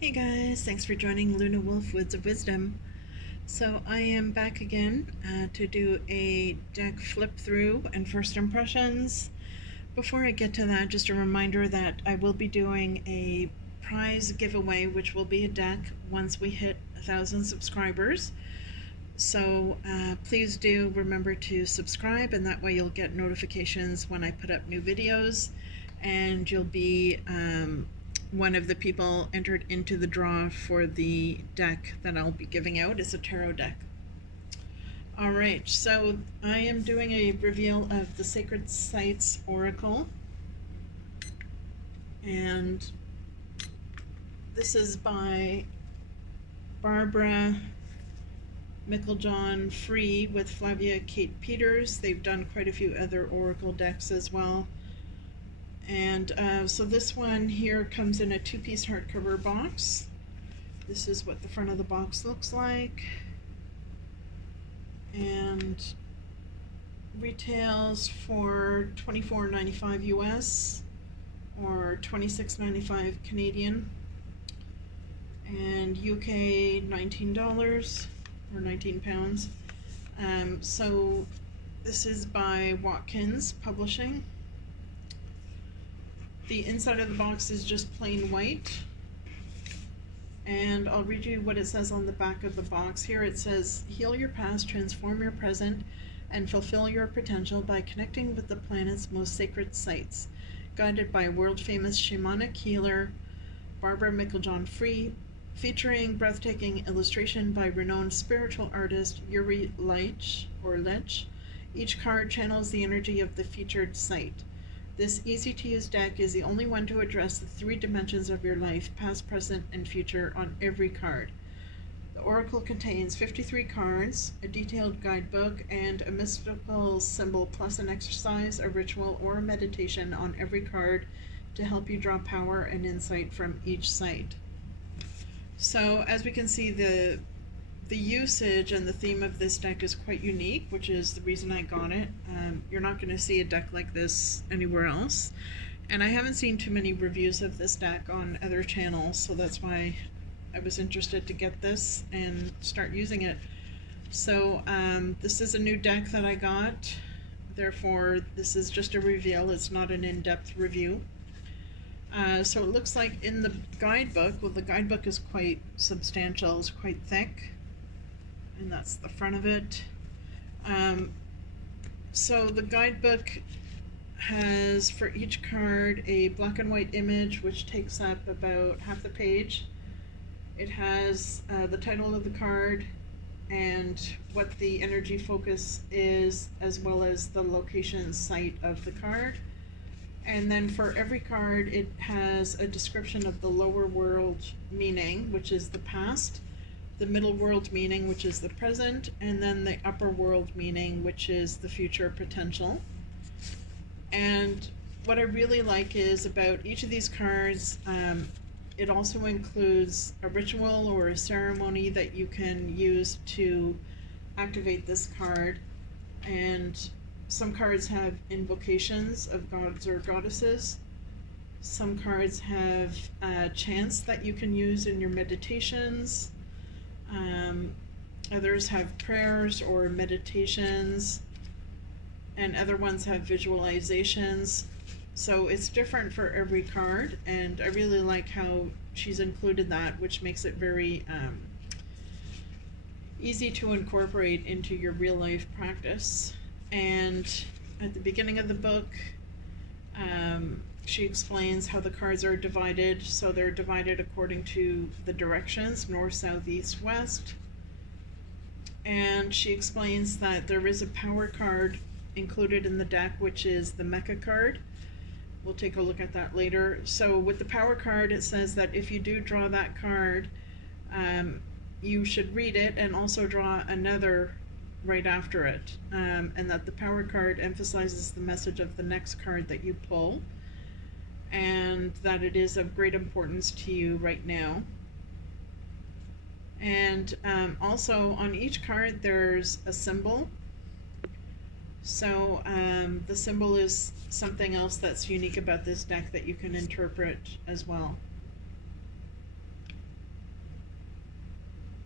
Hey guys, thanks for joining Lunawolf Woods of Wisdom. So I am back again to do a deck flip through and first impressions. Before I get to that, just a reminder that I will be doing a prize giveaway, which will be a deck once we hit 1,000 subscribers. So please do remember to subscribe, and that way you'll get notifications when I put up new videos, and you'll be one of the people entered into the draw for the deck that I'll be giving out. Is a tarot deck. Alright, so I am doing a reveal of the Sacred Sites Oracle, and this is by Barbara Micklejohn Free with Flavia Kate Peters. They've done quite a few other Oracle decks as well. And so this one here comes in a two-piece hardcover box. This is what the front of the box looks like. And retails for $24.95 US or $26.95 Canadian. And UK $19 or £19. So this is by Watkins Publishing. The inside of the box is just plain white. And I'll read you what it says on the back of the box. Here it says, heal your past, transform your present, and fulfill your potential by connecting with the planet's most sacred sites. Guided by world-famous shamanic healer Barbara Micklejohn Free, featuring breathtaking illustration by renowned spiritual artist Yuri Leitch, each card channels the energy of the featured site. This easy-to-use deck is the only one to address the three dimensions of your life, past, present, and future, on every card. The Oracle contains 53 cards, a detailed guidebook, and a mystical symbol, plus an exercise, a ritual, or a meditation on every card to help you draw power and insight from each site. So as we can see, the usage and the theme of this deck is quite unique, which is the reason I got it. You're not going to see a deck like this anywhere else. And I haven't seen too many reviews of this deck on other channels, so that's why I was interested to get this and start using it. So this is a new deck that I got. Therefore, this is just a reveal. It's not an in-depth review. So it looks like in the guidebook, well, the guidebook is quite substantial, it's quite thick, and that's the front of it. So the guidebook has for each card a black and white image which takes up about half the page. It has the title of the card and what the energy focus is, as well as the location site of the card. And then for every card, it has a description of the lower world meaning, which is the past, the middle world meaning, which is the present, and then the upper world meaning, which is the future potential. And what I really like is about each of these cards, it also includes a ritual or a ceremony that you can use to activate this card. And some cards have invocations of gods or goddesses. Some cards have chants that you can use in your meditations. Others have prayers or meditations. And other ones have visualizations. So it's different for every card, and I really like how she's included that, which makes it very easy to incorporate into your real life practice. And at the beginning of the book, she explains how the cards are divided. So they're divided according to the directions, north, south, east, west. And she explains that there is a power card included in the deck, which is the Mecha card. We'll take a look at that later. So with the power card, it says that if you do draw that card, you should read it and also draw another right after it, and that the power card emphasizes the message of the next card that you pull, and that it is of great importance to you right now. And also on each card there's a symbol. So the symbol is something else that's unique about this deck that you can interpret as well.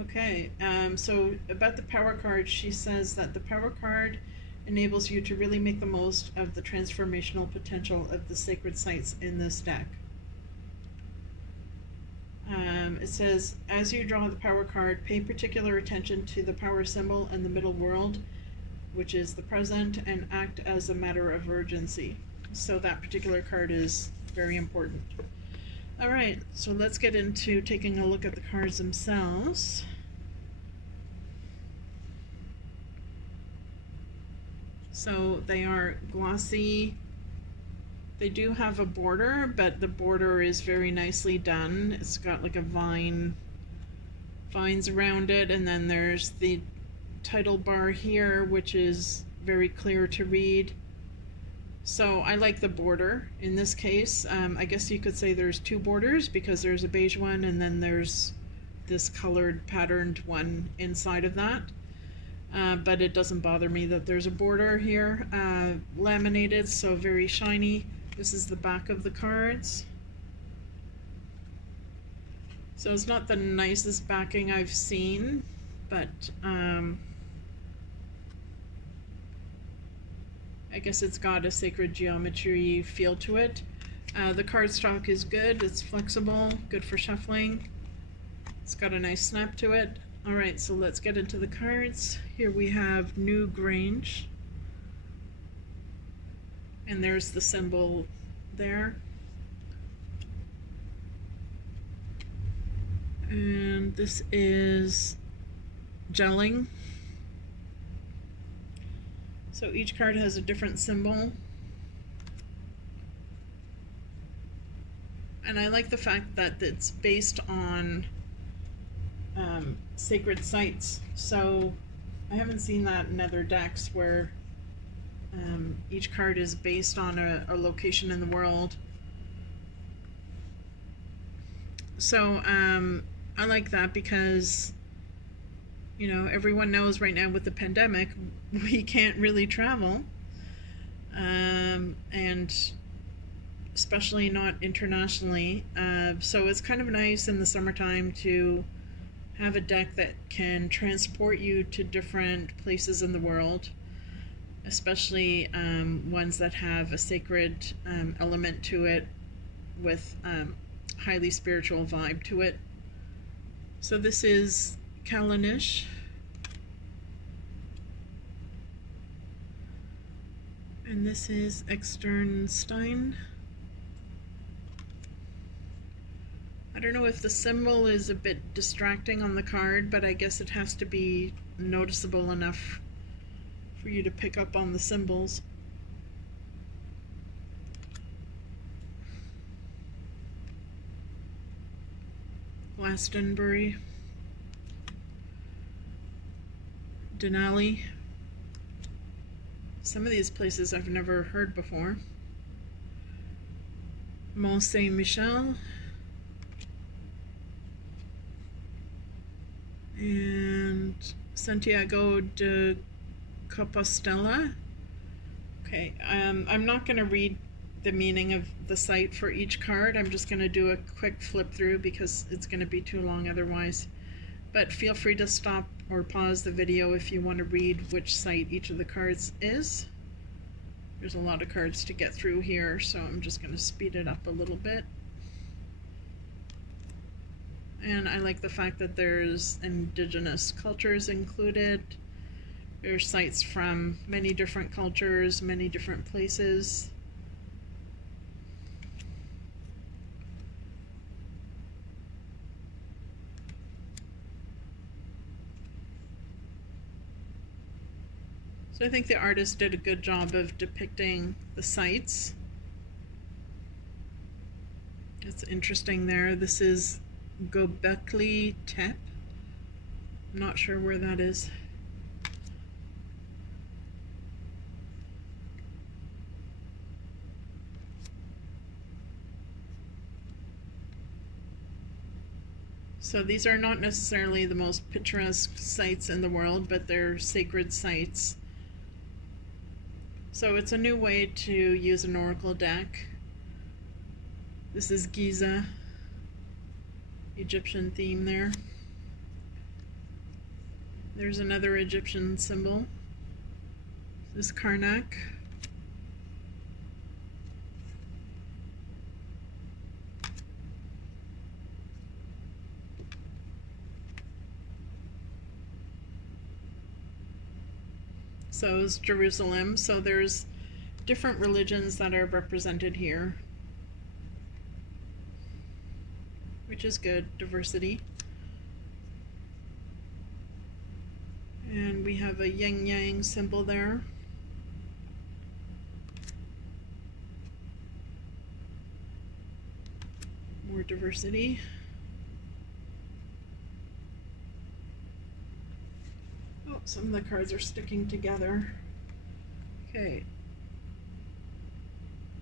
Okay, so about the power card, she says that the power card enables you to really make the most of the transformational potential of the sacred sites in this deck. It says, as you draw the power card, pay particular attention to the power symbol and the middle world, which is the present, and act as a matter of urgency. So that particular card is very important. Alright, so let's get into taking a look at the cards themselves. So they are glossy. They do have a border, but the border is very nicely done. It's got like a vines around it, and then there's the title bar here, which is very clear to read. So I like the border in this case. I guess you could say there's two borders because there's a beige one and then there's this colored patterned one inside of that. But it doesn't bother me that there's a border here, laminated, so very shiny. This is the back of the cards. So it's not the nicest backing I've seen, but I guess it's got a sacred geometry feel to it. The cardstock is good, it's flexible, good for shuffling. It's got a nice snap to it. Alright, so let's get into the cards. Here we have New Grange. And there's the symbol there. And this is gelling. So each card has a different symbol. And I like the fact that it's based on sacred sites. So I haven't seen that in other decks where each card is based on a location in the world. So I like that because, you know, everyone knows right now with the pandemic we can't really travel, and especially not internationally. So it's kind of nice in the summertime to have a deck that can transport you to different places in the world, especially ones that have a sacred element to it with highly spiritual vibe to it. So this is Kalanish. And this is Externstein. I don't know if the symbol is a bit distracting on the card, but I guess it has to be noticeable enough for you to pick up on the symbols. Glastonbury. Denali. Some of these places I've never heard before. Mont Saint Michel. And Santiago de Compostela. Okay, I'm not going to read the meaning of the site for each card. I'm just going to do a quick flip through because it's going to be too long otherwise. But feel free to stop or pause the video if you want to read which site each of the cards is. There's a lot of cards to get through here, so I'm just going to speed it up a little bit. And I like the fact that there's indigenous cultures included. There's sites from many different cultures, many different places. So I think the artist did a good job of depicting the sites. It's interesting there. This is Göbekli Tepe. I'm not sure where that is. So these are not necessarily the most picturesque sites in the world, but they're sacred sites. So it's a new way to use an oracle deck. This is Giza, Egyptian theme there. There's another Egyptian symbol. This is Karnak. So is Jerusalem. So there's different religions that are represented here, which is good, diversity. And we have a yin yang symbol there. More diversity. Oh, some of the cards are sticking together. Okay.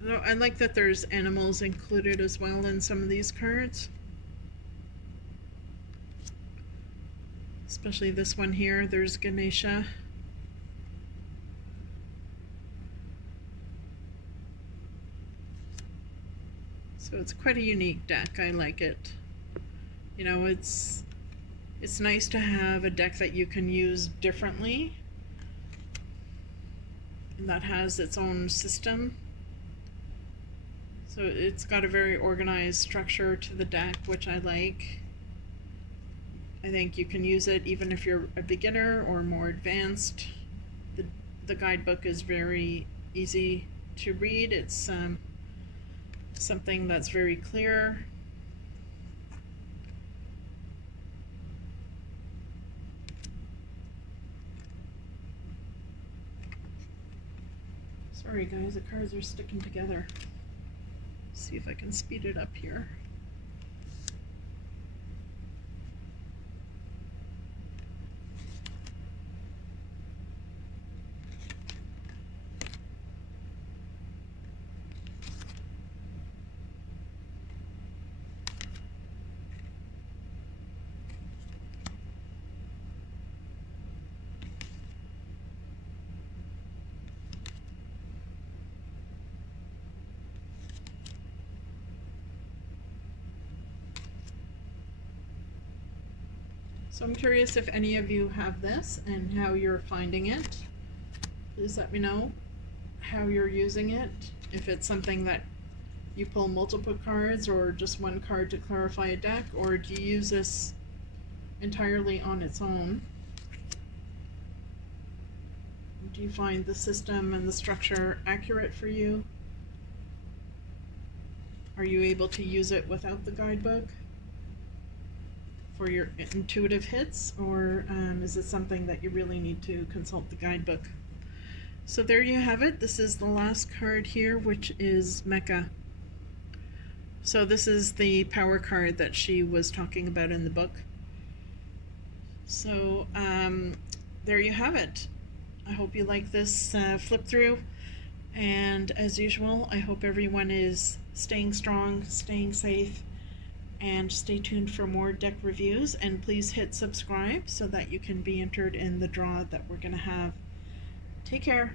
No, I like that there's animals included as well in some of these cards. Especially this one here, there's Ganesha. So it's quite a unique deck. I like it. You know, it's nice to have a deck that you can use differently and that has its own system. So it's got a very organized structure to the deck, which I like. I think you can use it even if you're a beginner or more advanced. The guidebook is very easy to read. It's something that's very clear. Sorry guys, the cards are sticking together. See if I can speed it up here. So I'm curious if any of you have this and how you're finding it. Please let me know how you're using it. If it's something that you pull multiple cards or just one card to clarify a deck, or do you use this entirely on its own? Do you find the system and the structure accurate for you? Are you able to use it without the guidebook for your intuitive hits, or is it something that you really need to consult the guidebook? So there you have it. This is the last card here, which is Mecca. So this is the power card that she was talking about in the book. So there you have it. I hope you like this flip through, and as usual, I hope everyone is staying strong, staying safe, and stay tuned for more deck reviews, and please hit subscribe so that you can be entered in the draw that we're going to have. Take care.